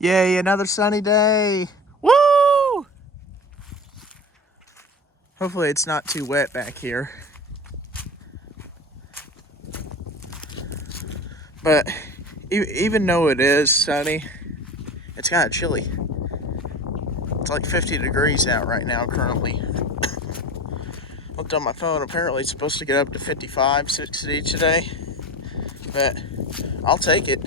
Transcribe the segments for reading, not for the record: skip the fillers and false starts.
Yay, another sunny day. Woo! Hopefully it's not too wet back here. But even though it is sunny, it's kind of chilly. It's like 50 degrees out right now currently. Looked on my phone, apparently it's supposed to get up to 55, 60 today. But I'll take it.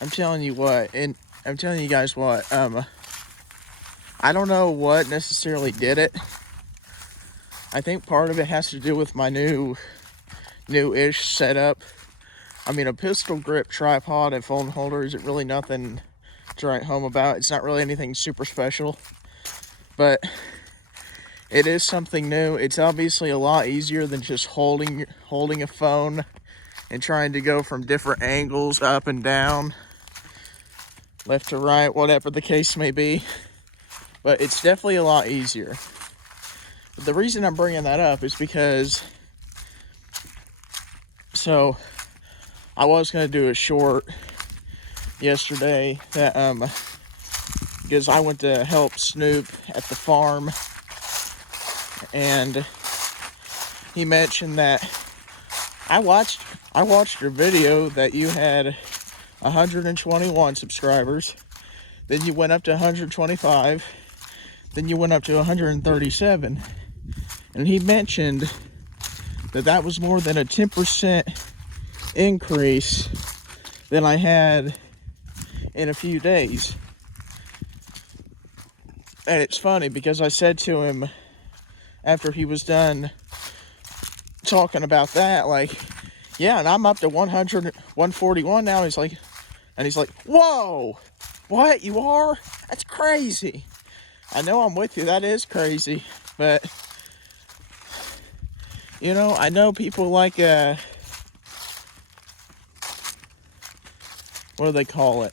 I'm telling you what, and I'm telling you guys what, I don't know what necessarily did it. I think part of it has to do with my new-ish setup. I mean, a pistol grip tripod and phone holder isn't really nothing to write home about. It's not really anything super special, but it is something new. It's obviously a lot easier than just holding a phone and trying to go from different angles, up and down, left to right, whatever the case may be. But it's definitely a lot easier. But the reason I'm bringing that up is because, so I was going to do a short yesterday that, because I went to help Snoop at the farm, and he mentioned that I watched your video that you had 121 subscribers, then you went up to 125, then you went up to 137, and he mentioned that was more than a 10% increase than I had in a few days. And it's funny because I said to him after he was done talking about that, like, yeah, and I'm up to 141 now. He's like, whoa, what, you are? That's crazy. I know I'm with you, that is crazy, but you know, I know people like, what do they call it?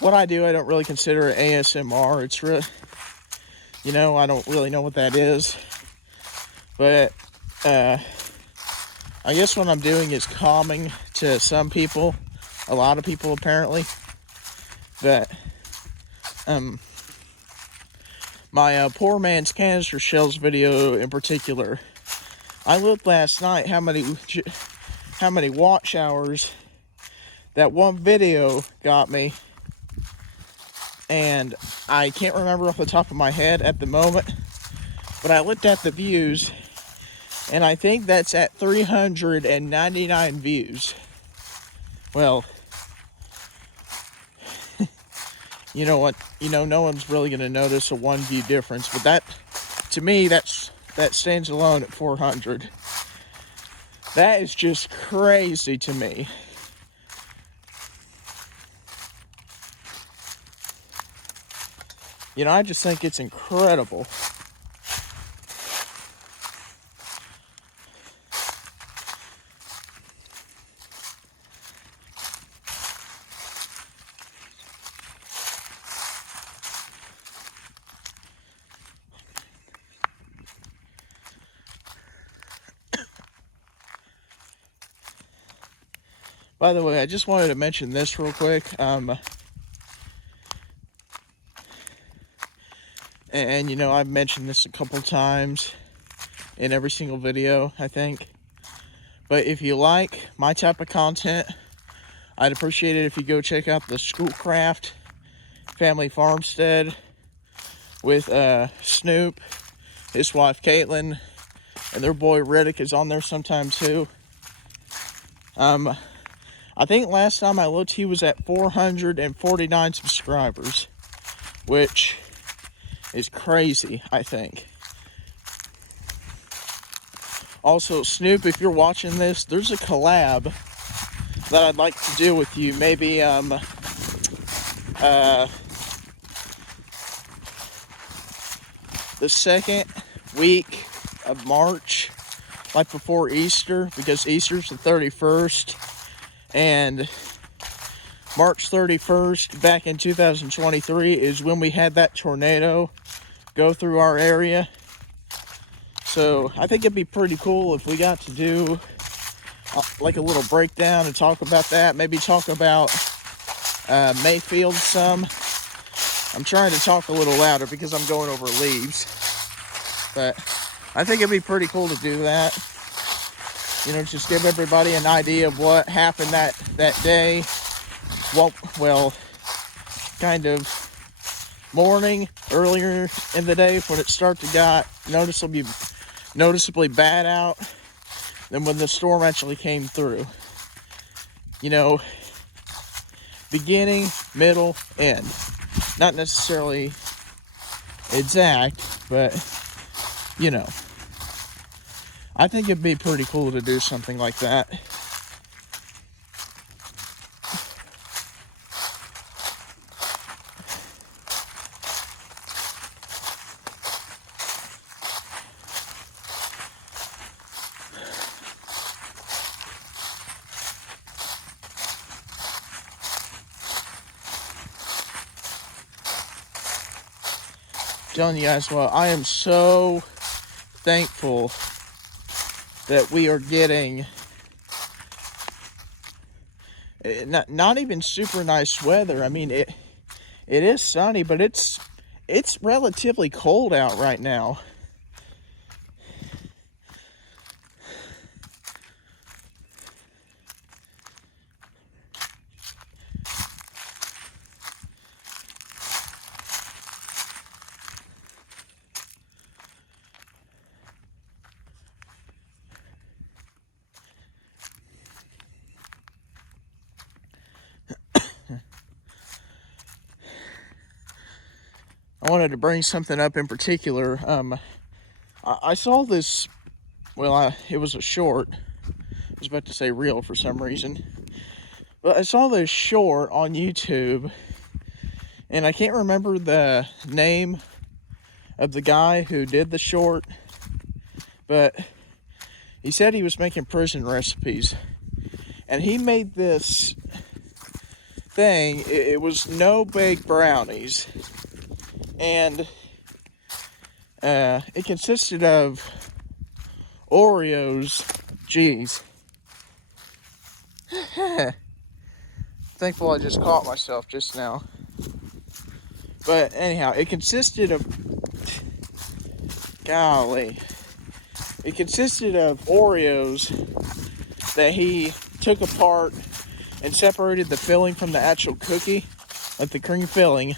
What I do, I don't really consider it ASMR. It's really, you know, I don't really know what that is. But, I guess what I'm doing is calming to some people. A lot of people, apparently. But, my poor man's canister shells video in particular, I looked last night how many watch hours that one video got me, and I can't remember off the top of my head at the moment, but I looked at the views, and I think that's at 399 views. Well, you know what? You know, no one's really going to notice a 1 view difference, but that, to me, that stands alone at 400. That is just crazy to me. You know, I just think it's incredible. By the way, I just wanted to mention this real quick. And you know, I've mentioned this a couple times in every single video, I think. But if you like my type of content, I'd appreciate it if you go check out the Schoolcraft Family Farmstead with Snoop, his wife Caitlin, and their boy Riddick is on there sometime too. I think last time I looked, he was at 449 subscribers, which is crazy, I think. Also, Snoop, if you're watching this, there's a collab that I'd like to do with you. Maybe, the second week of March, like before Easter, because Easter's the 31st. And March 31st, back in 2023, is when we had that tornado go through our area. So I think it'd be pretty cool if we got to do like a little breakdown and talk about that. Maybe talk about Mayfield some. I'm trying to talk a little louder because I'm going over leaves. But I think it'd be pretty cool to do that. You know, just give everybody an idea of what happened that day. Well, kind of morning, earlier in the day when it started to got noticeably bad out than when the storm actually came through. You know, beginning, middle, end. Not necessarily exact, but, you know. I think it'd be pretty cool to do something like that. Telling you guys what, I am so thankful that we are getting not even super nice weather. I mean, it is sunny, but it's relatively cold out right now. I wanted to bring something up in particular. I saw this, well, it was a short. I was about to say reel for some reason. But I saw this short on YouTube, and I can't remember the name of the guy who did the short, but he said he was making prison recipes. And he made this thing, it was no-bake brownies. And it consisted of Oreos. Jeez. Thankful I just caught myself just now. But anyhow, it consisted of... Golly. It consisted of Oreos that he took apart and separated the filling from the actual cookie, like the cream filling.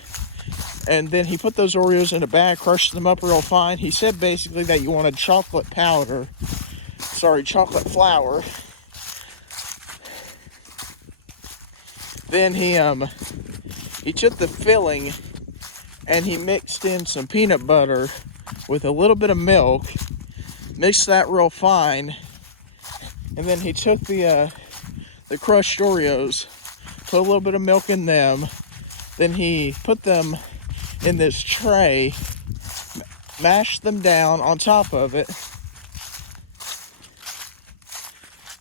And then he put those Oreos in a bag, crushed them up real fine. He said basically that you wanted chocolate flour. Then he took the filling and he mixed in some peanut butter with a little bit of milk, mixed that real fine, and then he took the crushed Oreos, put a little bit of milk in them, then he put them in this tray, mashed them down on top of it,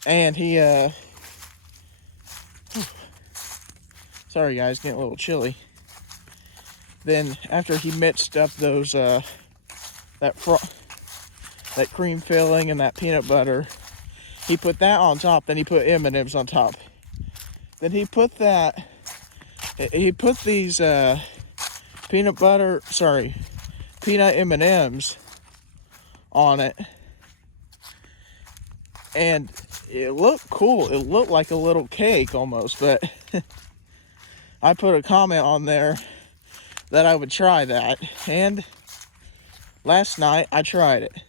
and he sorry guys, getting a little chilly. Then after he mixed up those that cream filling and that peanut butter, he put that on top. Then he put M&Ms on top. Then he put these peanut M&Ms on it, and it looked cool. It looked like a little cake almost, but I put a comment on there that I would try that, and last night I tried it.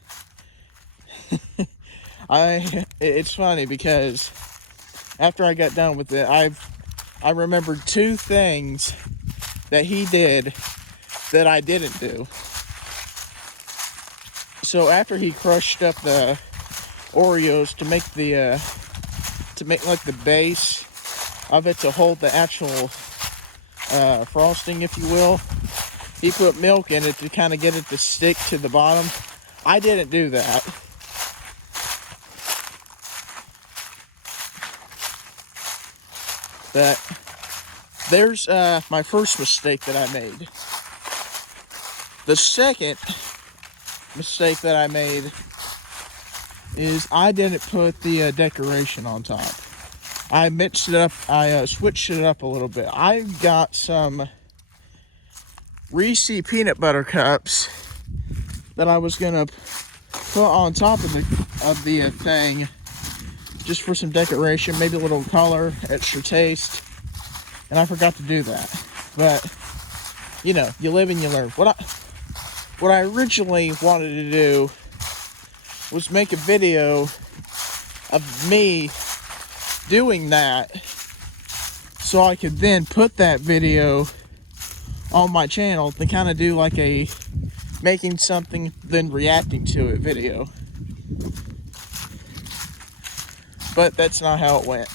It's funny because after I got done with it, I remembered two things that he did that I didn't do. So after he crushed up the Oreos to make like the base of it to hold the actual frosting, if you will, he put milk in it to kind of get it to stick to the bottom. I didn't do that. But there's my first mistake that I made. The second mistake that I made is I didn't put the decoration on top. I mixed it up, I switched it up a little bit. I got some Reese's peanut butter cups that I was gonna put on top of the thing, just for some decoration, maybe a little color, extra taste, and I forgot to do that. But you know, you live and you learn. What I originally wanted to do was make a video of me doing that, so I could then put that video on my channel to kind of do like a making something then reacting to it video. But that's not how it went.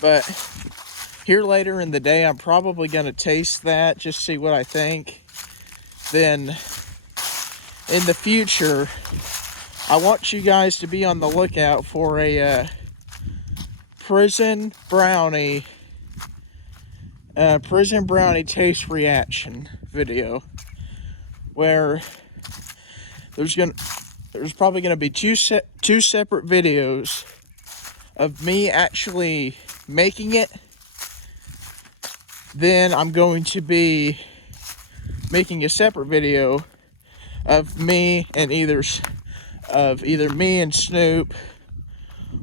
But here later in the day, I'm probably going to taste that, just see what I think. Then in the future, I want you guys to be on the lookout for a prison brownie taste reaction video, where there's probably gonna be two separate videos of me actually making it. Then I'm going to be making a separate video of me and either me and Snoop,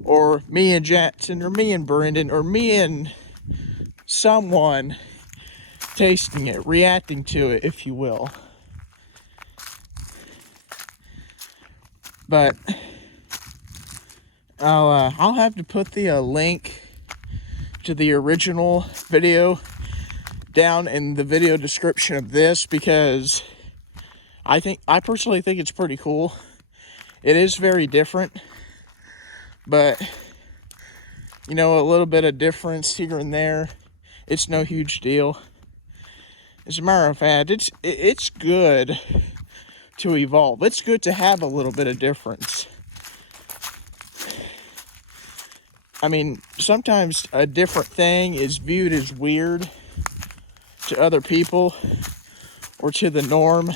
or me and Jackson, or me and Brendan, or me and someone tasting it, reacting to it, if you will. But I'll have to put the link to the original video down in the video description of this, because I personally think it's pretty cool. It is very different, but you know, a little bit of difference here and there, it's no huge deal. As a matter of fact, it's good to evolve. It's good to have a little bit of difference. I mean, sometimes a different thing is viewed as weird to other people or to the norm,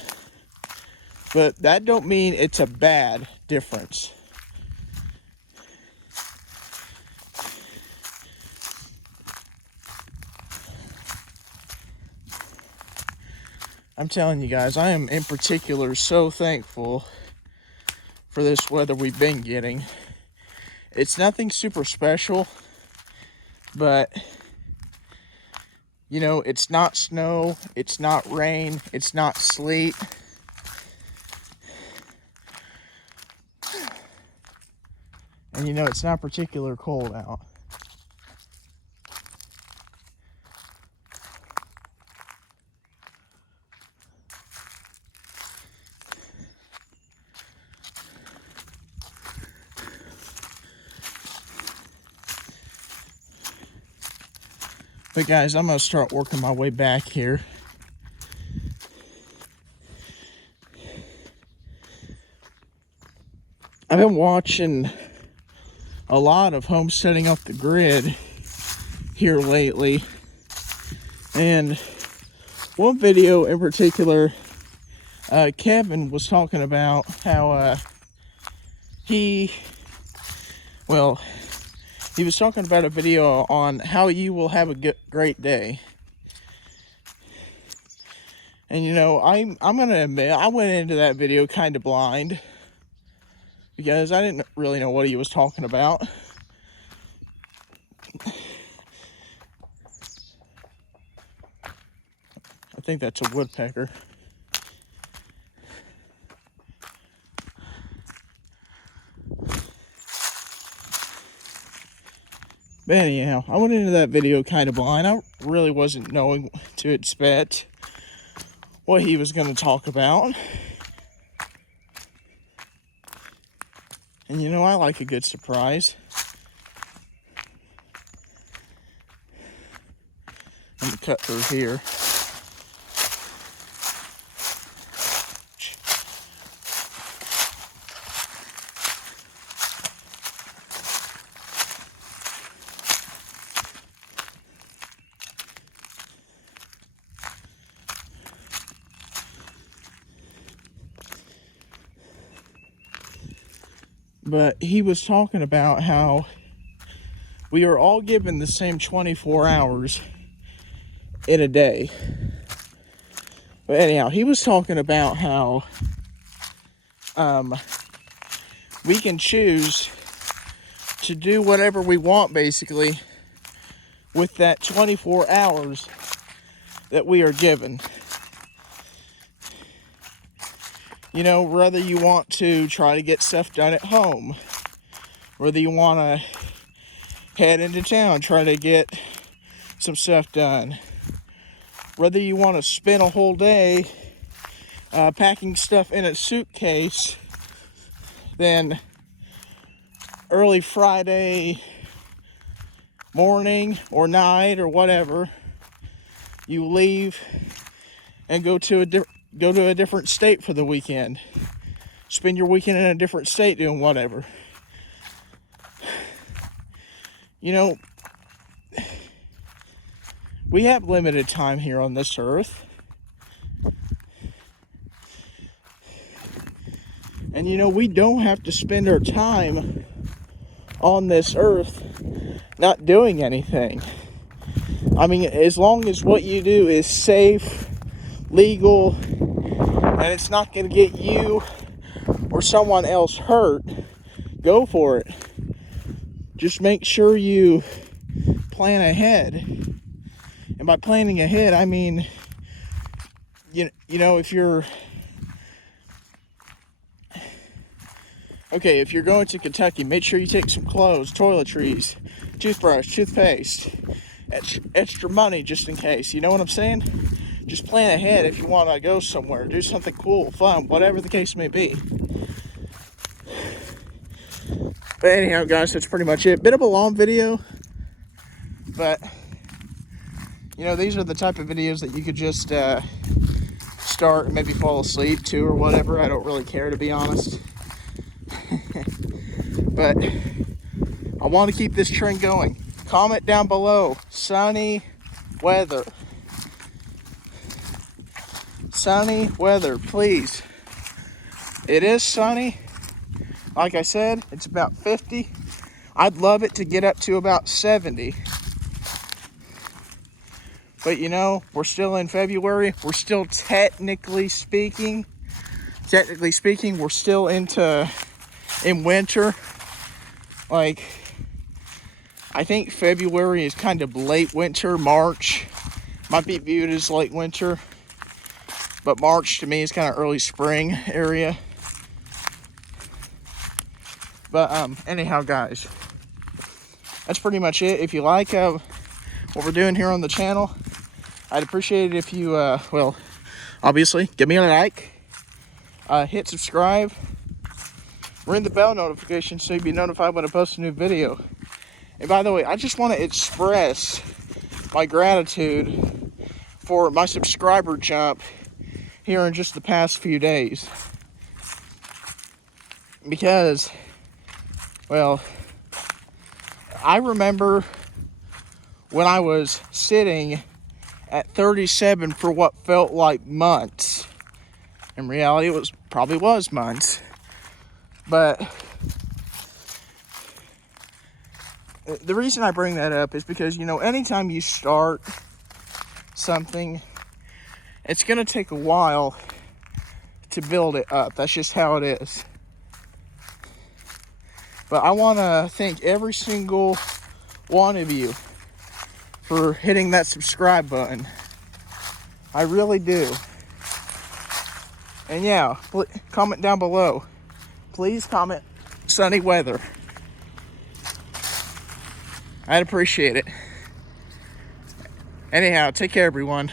but that don't mean it's a bad difference. I'm telling you guys, I am in particular so thankful for this weather we've been getting. It's nothing super special, but you know, it's not snow, it's not rain, it's not sleet. And you know, it's not particularly cold out. But guys, I'm going to start working my way back here. I've been watching a lot of Homesteading Off the Grid here lately. And one video in particular, Kevin was talking about how he was talking about a video on how you will have a great day. And you know, I'm gonna admit, I went into that video kind of blind, because I didn't really know what he was talking about. I think that's a woodpecker. But anyhow, I went into that video kind of blind. I really wasn't knowing what to expect, what he was going to talk about. And you know, I like a good surprise. I'm going to cut through here. But he was talking about how we are all given the same 24 hours in a day. But anyhow, he was talking about how we can choose to do whatever we want, basically, with that 24 hours that we are given. You know, whether you want to try to get stuff done at home, whether you want to head into town, try to get some stuff done, whether you want to spend a whole day packing stuff in a suitcase, then early Friday morning or night or whatever, you leave and go to a different state for the weekend. Spend your weekend in a different state doing whatever. You know, we have limited time here on this earth. And you know, we don't have to spend our time on this earth not doing anything. I mean, as long as what you do is safe, legal, and it's not going to get you or someone else hurt, go for it. Just make sure you plan ahead. And by planning ahead, I mean, you know, if you're going to Kentucky, make sure you take some clothes, toiletries, toothbrush, toothpaste, extra money just in case. You know what I'm saying? Just plan ahead if you want to go somewhere, do something cool, fun, whatever the case may be. But anyhow, guys, that's pretty much it. Bit of a long video, but you know, these are the type of videos that you could just start and maybe fall asleep to or whatever. I don't really care, to be honest. But I want to keep this trend going. Comment down below, sunny weather. Sunny weather, please. It is sunny. Like I said, it's about 50. I'd love it to get up to about 70. But you know, we're still in February. We're still technically speaking, we're still in winter. Like, I think February is kind of late winter. March might be viewed as late winter, but March to me is kind of early spring area. But anyhow, guys, that's pretty much it. If you like what we're doing here on the channel, I'd appreciate it if you well, obviously give me a like, hit subscribe, ring the bell notification so you'll be notified when I post a new video. And by the way, I just want to express my gratitude for my subscriber jump here in just the past few days, because, well, I remember when I was sitting at 37 for what felt like months. In reality, it probably was months. But the reason I bring that up is because, you know, anytime you start something, it's going to take a while to build it up. That's just how it is. But I want to thank every single one of you for hitting that subscribe button. I really do. And yeah, comment down below. Please comment sunny weather. I'd appreciate it. Anyhow, take care, everyone.